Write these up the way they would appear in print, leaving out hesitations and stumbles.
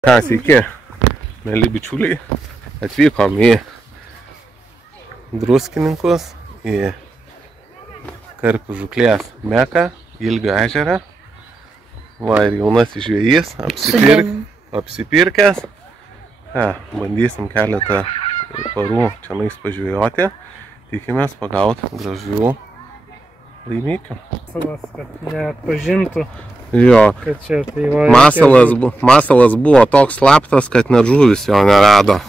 Ką, sveiki, mėly bičiuliai, atvykom į Druskininkus, į karpių žūklės meką, Ilgio ežerą. Va ir jaunasis žvejys, apsipirkęs. Bandysim keletą parų čia nais pažvejoti. Tikimės pagauti gražių laimikių. Kad neatpažintų, Jo, kad čia tai va... Masalas buvo toks slaptas, kad net žuvis jo nerado.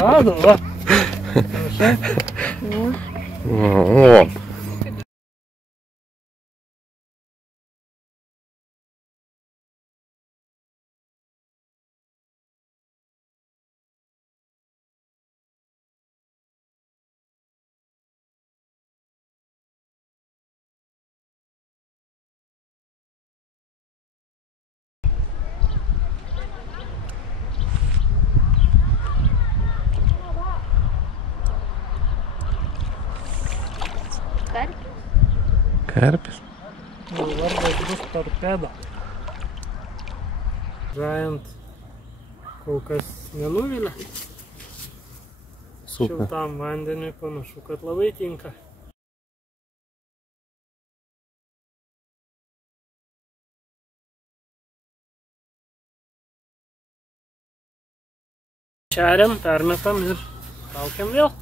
Rado, va. O. Karpis. Vardas bus torpeda. Giant kol kas nenuvilia. Super. Šiltam vandeniui panašu, kad labai tinka. Šeriam, permetam ir traukiam vėl.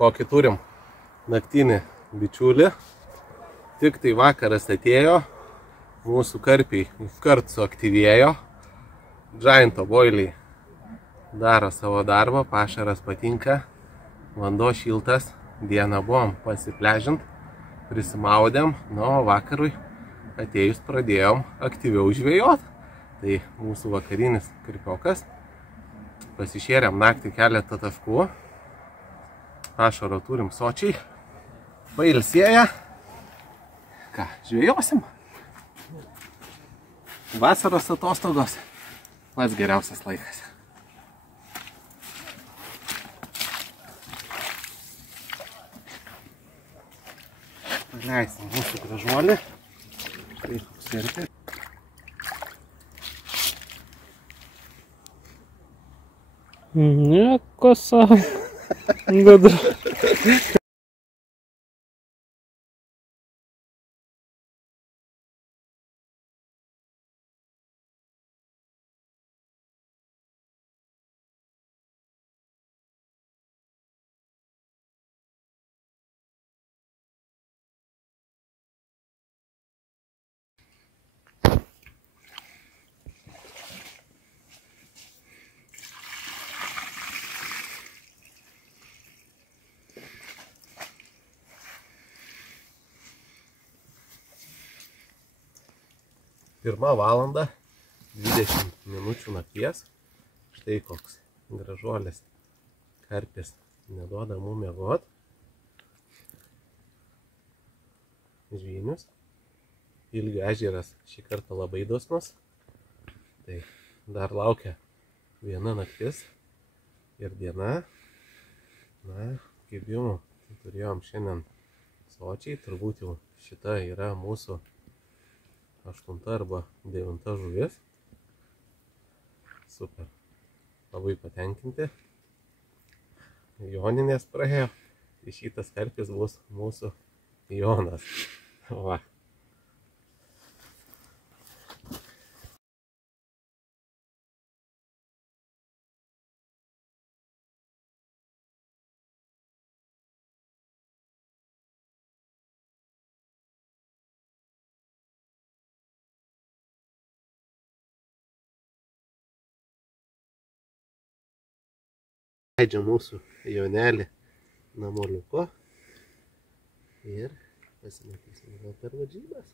Kokį turim naktinį bičiulį. Tik tai vakaras atėjo, mūsų karpiai iškart suaktyvėjo. Gianto boiliai daro savo darbą, pašaras patinka, vanduo šiltas, dieną buvom pasipležint, prisimaudėm, o vakarui atėjus pradėjom aktyviau žvejot. Tai mūsų vakarinis karpiokas. Pasišėrėm naktį keletą taškų. Ašaro turim sočiai, pailsėję. Ką, žvejosim? Vasaros atostogos pats geriausias laikas. Paleisim mūsų gražuolį. Taip, apsirti. Nieko savo. Gudru. Pirma valanda, 20 minučių nakties. Štai koks gražuolis karpis neduoda mum miegot. Žvynius. Ilgių ežeras šį kartą labai dosnus. Tai dar laukia viena naktis ir diena. Na, kibimų turėjom šiandien sočiai. Turbūt jau šita yra mūsų 8 arba 9 žuvis. Super. Labai patenkinti. Joninės praėjo. Tai šitas karpis bus mūsų Jonas. Va. Leidžia mūsų Jonelį namoliuko ir pasimatysim gal per varžybas.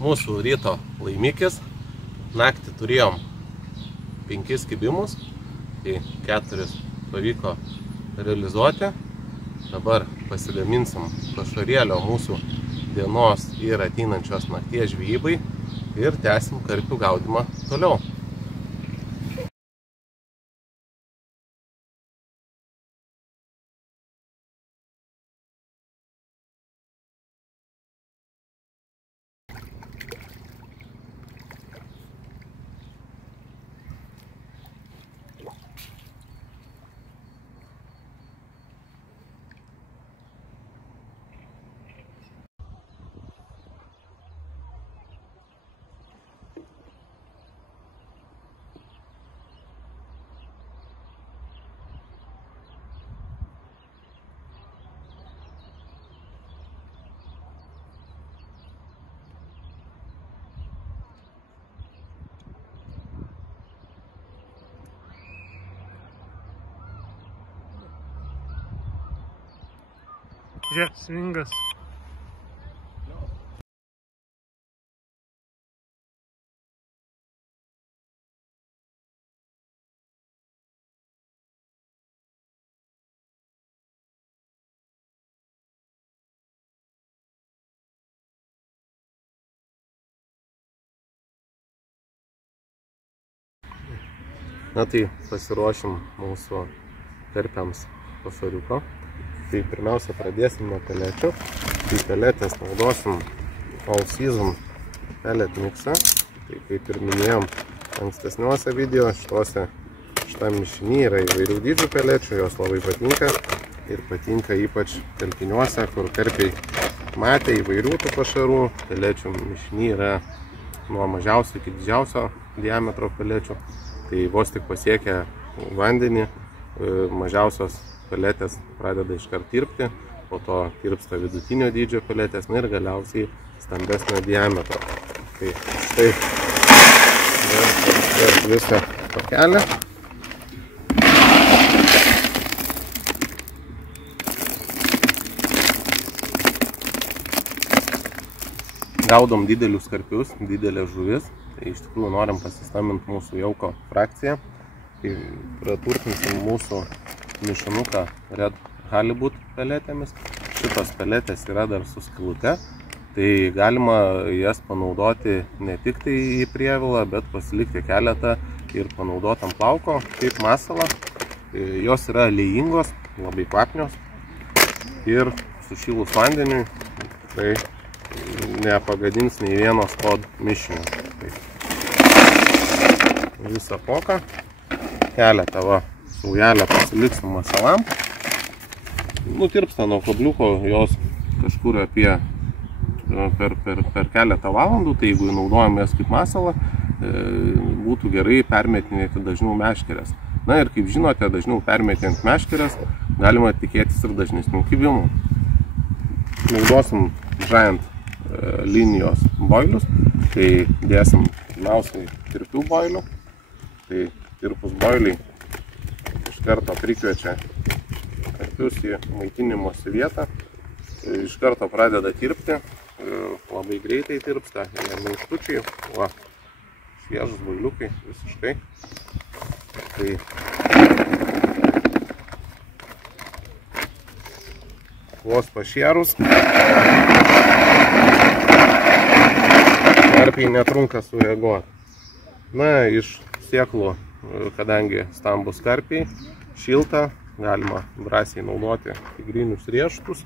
Mūsų ryto laimikis. Naktį turėjom 5 kibimus, tai 4 pavyko realizuoti. Dabar pasigaminsim pašarėlio mūsų dienos ir ateinančios nakties žvejybai ir tęsim karpių gaudymą toliau. Žiūrėk, svingas. Na tai pasiruošim mūsų karpiams pašariuko. Tai pirmiausia pradėsim nuo pelečių. Tai peletės naudosim All Season pellet mixą. Tai kaip ir minėjom ankstesniuose video, šitam mišiny yra įvairių dydžių pelečių, jos labai patinka. Ir patinka ypač telkiniuose, kur karpiai matė įvairių tų pašarų. Pelečių mišiny yra nuo mažiausio iki didžiausio diametro pelečių. Tai vos tik pasiekia vandenį, mažiausios peletės pradeda iškart tirpti, po to tirpsta vidutinio dydžio peletės, ir galiausiai stambesnio diametro. Tai štai visą pakelį. Gaudom didelius karpius, didelės žuvis. Tai iš tikrųjų norim pasistambinti mūsų jauko frakciją. Tai praturtinsim mūsų mišinuką Red Halibut peletėmis. Šitos peletės yra dar su skylute. Tai galima jas panaudoti ne tik tai į prievilą, bet pasilikti keletą ir panaudoti ant plauko kaip masalą. Jos yra aliejingos, labai kvapnios ir sušilus vandeniui tai nepagadins nei vieno spod mišinio. Visą poką, keletą saujelę pasiliksim masalam. Nutirpsta nuo kabliuko jos kažkur apie per keletą valandų, tai jeigu naudojam jas kaip masalą, būtų gerai permetinėti dažniau meškeres. Na ir kaip žinote, dažniau permetinant meškeres galima tikėtis ir dažnesnių kibimų. Naudosim Giant linijos boilius, tai dėsim pirmiausiai tirpių boilių. Tai tirpus boiliai iš karto prikviečia karpius į maitinimosi vietą. Iš karto pradeda tirpti, labai greitai tirpsta, jie minkštučiai, šviežus boiliukai visiškai. Tai vos pašėrus, karpiai netrunka sureaguoti. Na, iš sėklų, kadangi stambus karpiai, šilta, galima drąsiai naudoti tigrinius riešutus.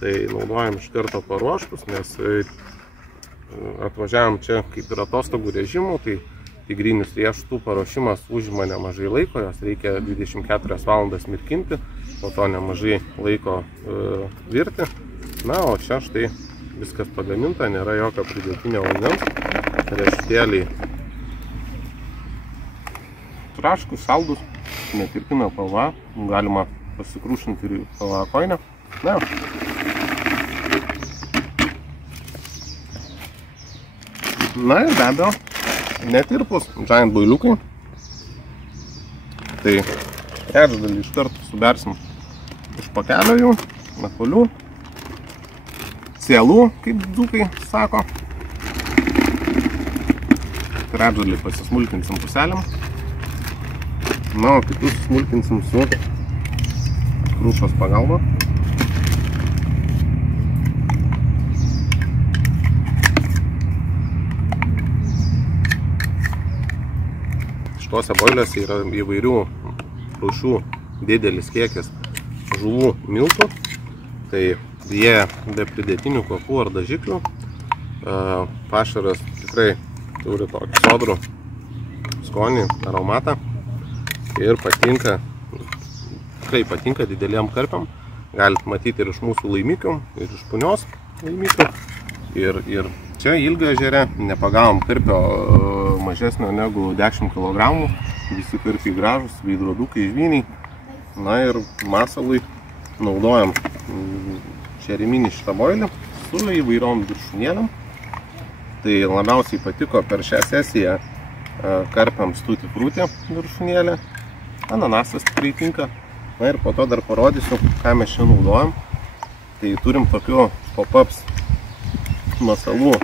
Tai naudojam iš karto paruoštus, nes atvažiavam čia kaip ir atostogų režimų, tai tigrinius riešutų paruošimas užima nemažai laiko, jos reikia 24 valandas mirkinti, po to nemažai laiko virti. Na, o čia štai viskas pagaminta, nėra jokio pridėtinio vandens, riešutėliai traškus, saldus, netirpina spalva, galima pasikrūšinti ir spalvą koinę. Na ir be abejo, netirpus Giant boiliukai. Tai trečdalį iš karto subersim iš pakelio jų, nakolių, cielų, kaip dzūkai sako. Trečdalį pasismulkinsim puselėm. Na, o kitus smulkinsim su krūšos pagalba. Šituose boiliuose yra įvairių rūšių didelis kiekis žuvų miltų. Tai jie be pridėtinių kvapų ar dažiklių. Pašaras tikrai turi tokį sodrų skonį, aromatą. Ir tikrai patinka dideliem karpiam. Galit matyti ir iš mūsų laimikių, ir iš punios laimikių. Ir čia Ilgio ežere nepagavom karpio mažesnio negu 10 kg. Visi karpiai gražus, veidrodukai, žvyniai. Na ir masalui naudojam šeriminį šitą boilį su įvairiom viršūnėlėm. Tai labiausiai patiko per šią sesiją karpiams tutti frutti viršūnėlė. Ananasas tikrai tinka. Na ir po to dar parodysiu, ką mes čia naudojam. Tai turim tokių pop-ups masalų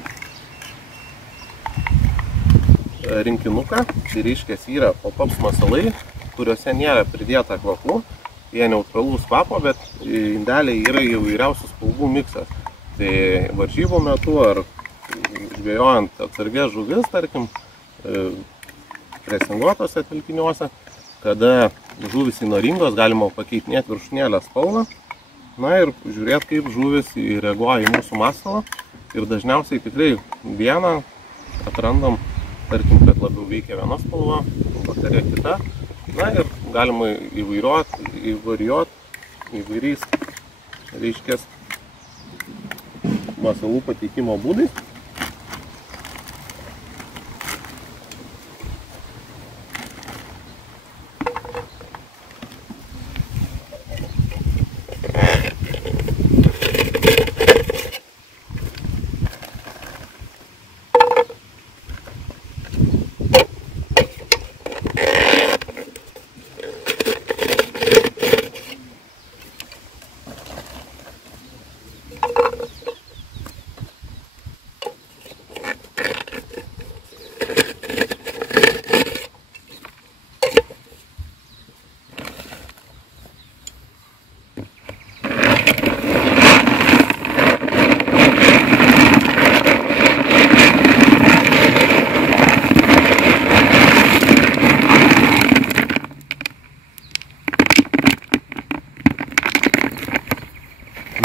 rinkinuką. Tai reiškia, yra pop-ups masalai, kuriuose nėra pridėta kvapų. Jie neutralūs kvapo, bet indeliai yra įvairiausių spalvų miksas. Tai varžybų metu ar žvejojant atsargės žuvis, tarkim, presinguotose telkiniuose, kada žuvis įnoringos, galima pakeitinėti viršūnėlės spalvą. Na ir žiūrėti, kaip žuvis reaguoja į mūsų masalą. Ir dažniausiai tikrai vieną atrandam, tarkim, kad labiau veikia viena spalva, vakare kita. Na ir galima įvarijuoti įvairiais, reiškės, masalų pateikimo būdais.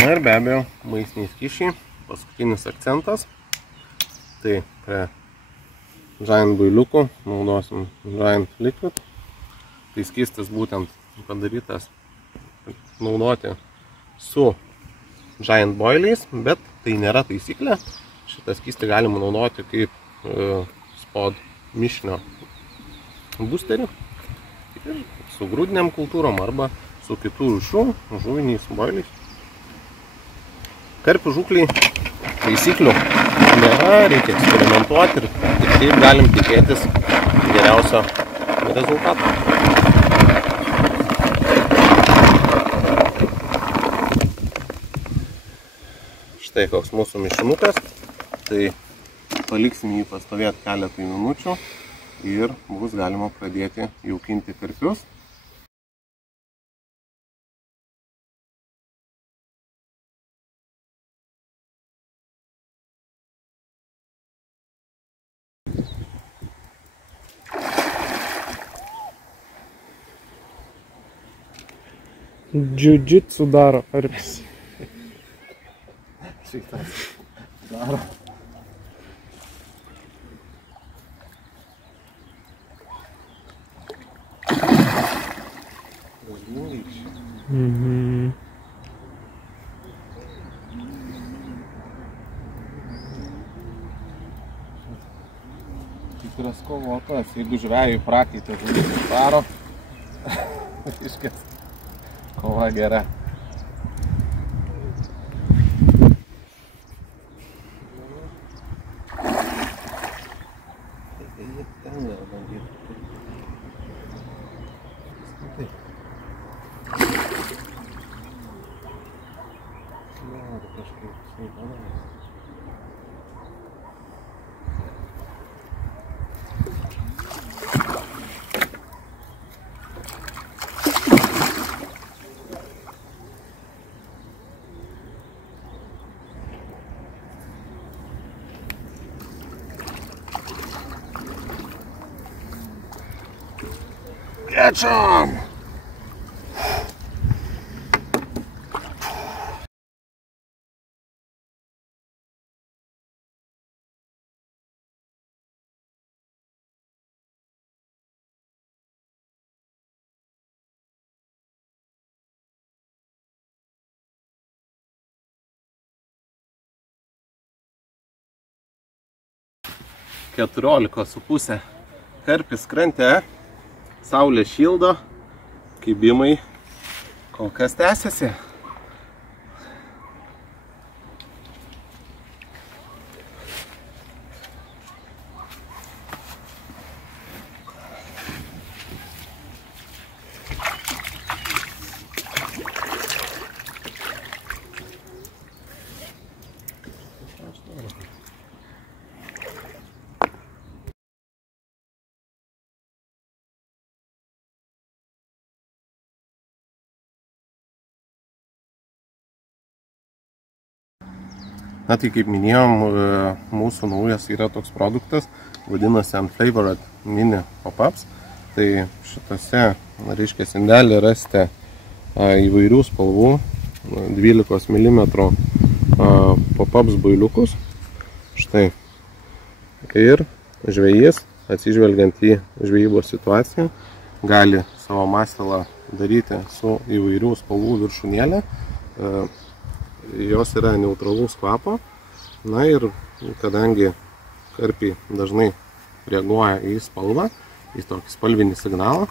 Na ir be abejo, maistiniai skysčiai, paskutinis akcentas. Tai prie Giant boiliukų naudosim Giant Liquid. Tai skystis būtent padarytas naudoti su Giant boiliais, bet tai nėra taisyklė. Šitą skystį galima naudoti kaip spod mišinio boosterį ir su grūdiniam kultūrom arba su kitų rūšių žuviniais boiliais. Karpių žūklei taisyklių nėra, reikia eksperimentuoti ir tik taip galim tikėtis geriausio rezultato. Štai koks mūsų mišinukas, tai paliksim jį pastovėti keletą minučių ir bus galima pradėti jaukinti karpius. Džiudžitsu daro karpis. Šitas daro. Tikras kovotojas, jeigu žvejui prakaitą žuvis daro, iškės kova gera. Catch on! Keturiolikos su pusė karpis krante, saulė šildo, kibimai kol kas tęsiasi. Na tai kaip minėjom, mūsų naujas yra toks produktas, vadinasi Unflavored Mini Pop-Ups. Tai šitose, reiškia, indelį rasite įvairių spalvų 12 mm Pop-Ups bailiukus. Štai. Ir žvejys, atsižvelgiant į žvejybos situaciją, gali savo masalą daryti su įvairių spalvų viršūnėlė. Jos yra neutralaus kvapo. Na ir kadangi karpiai dažnai reaguoja į spalvą, į tokį spalvinį signalą,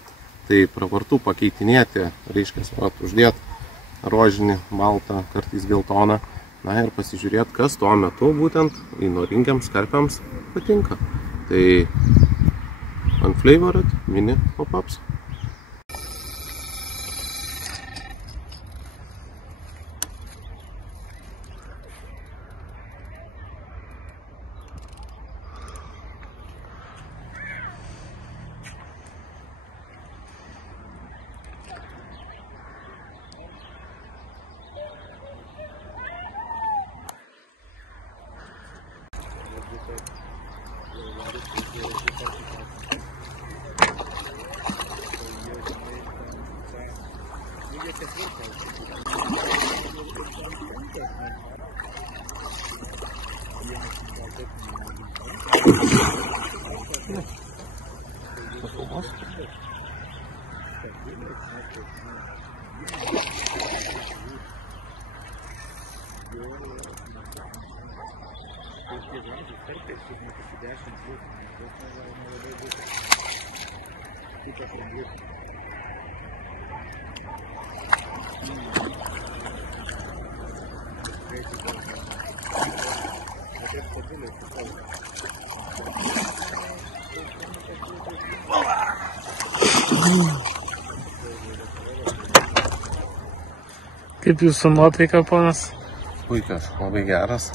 tai pravartu pakeitinėti, reiškia, uždėti rožinį, baltą, kartais geltoną, na ir pasižiūrėti, kas tuo metu būtent įnoringiams karpiams patinka. Tai Unflavored Mini Pop-Ups. Kaip jūsų nuotaika, ponas? Puikios, labai geras,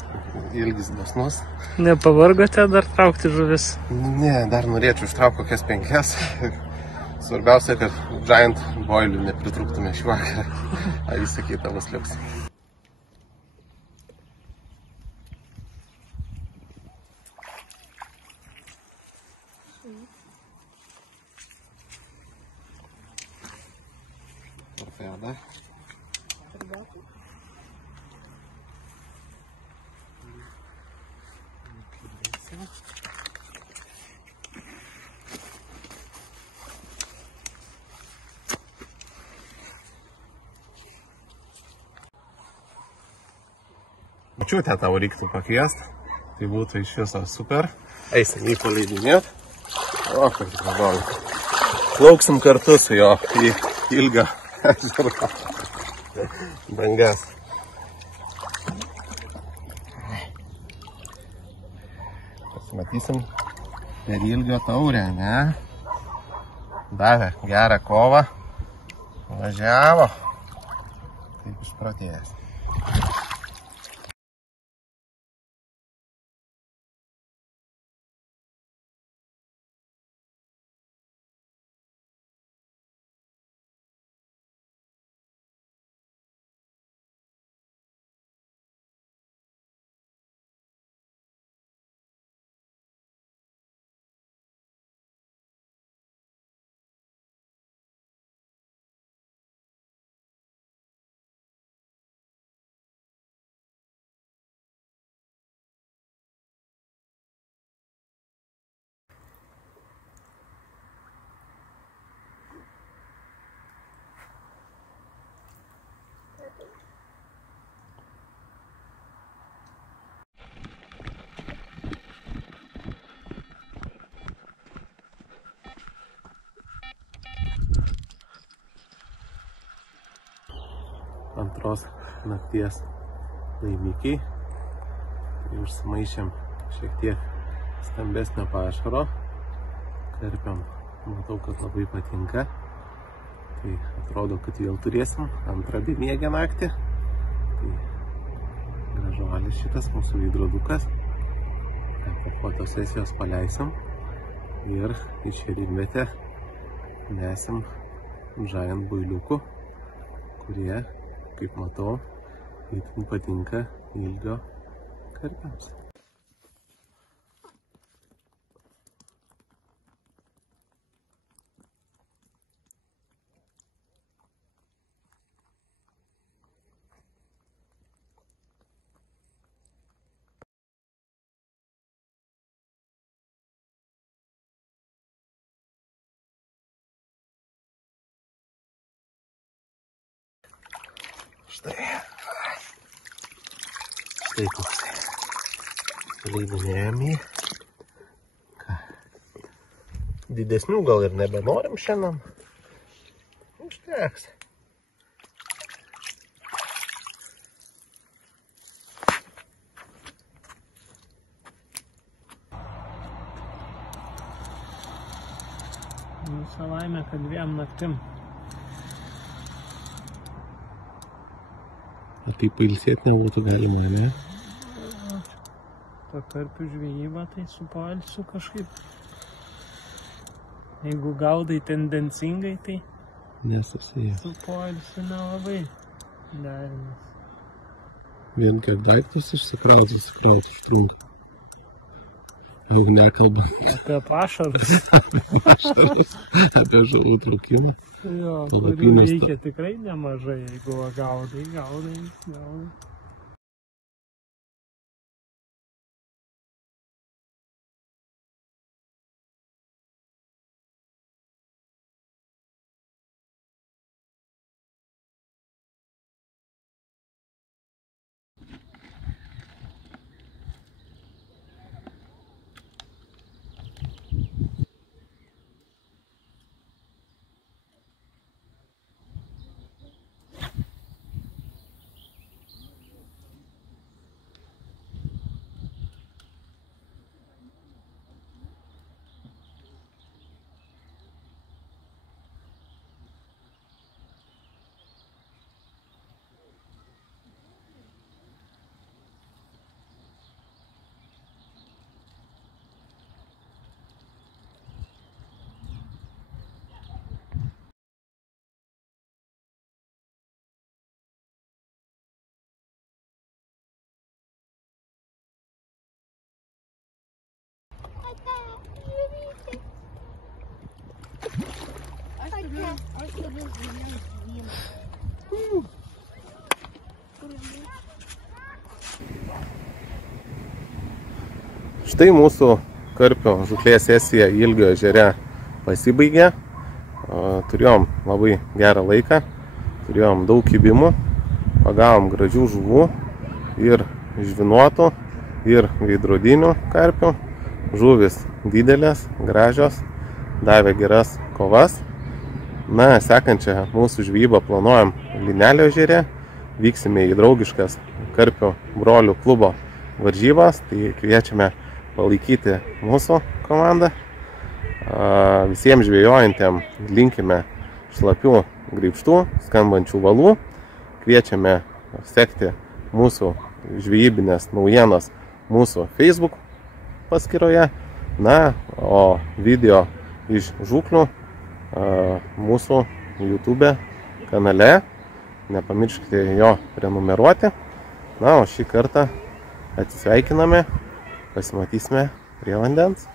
ilgis dosnus. Nepavargote dar traukti žuvis? Ne, dar norėčiau ištraukti kokias 5. Svarbiausia, kad Giant boilių nepritrūktume šį vakarą, o visą kitą bus liuks. Torpeda. Mačiutę tau reiktų pakviest, tai būtų iš viso super. Eisim jį paleidinėt. O, kaip gražu. Plauksim kartu su jo į ilgą ežerą. Bangas. Pasimatysim per ilgio taurę, ne? Davė gerą kovą. Važiavo. Taip išprotėjęs. Antros nakties laimikiai. Užsimaišėm šiek tiek stambesnio pašaro. Karpiam, matau, kad labai patinka. Tai atrodo, kad vėl turėsim antrą bemiegę naktį. Tai gražuolis šitas mūsų veidrodukas. Po fotosesijos paleisim ir į šerimvietę nesim Giant boiliukų, kurie, kaip matau, itin patinka ilgio karpiams. Štai koks tai. Paleidinėjom jį. Didesnių gal ir nebenorim šiandien. Užteks. Savaime, kad 2 naktim. Tai pailsėti nebūtų galima, ne? Ta karpių žvejyba, tai su poilsiu kažkaip. Jeigu gaudai tendencingai, tai Nesusijęs. su poilsiu nelabai derinas. Vien kaip daiktus išsikrauti užtrunka. Jeigu nekalbant Apie pašarus. apie žuvų traukimą. Jo, kurių Palapimas reikia tikrai nemažai, jeigu gaudai. Štai mūsų karpio žūklės sesija Ilgio ežere pasibaigė. Turėjom labai gerą laiką, turėjom daug kibimų, pagavom gražių žuvų ir žvinuotų, ir veidrodinių karpių. Žuvis didelės, gražios, davė geras kovas. Na, sekančią mūsų žvejybą planuojam Lynelio ežere. Vyksime į draugiškas karpių brolių klubo varžybas, tai kviečiame palaikyti mūsų komandą. Visiems žvejojantiem linkime šlapių graibštų, skambančių valų. Kviečiame sekti mūsų žvejybinės naujienas mūsų Facebook paskyroje. Na, o video iš žūklių mūsų YouTube kanale. Nepamirškite jo prenumeruoti. Na, o šį kartą atsisveikiname. Pasimatysime prie vandens.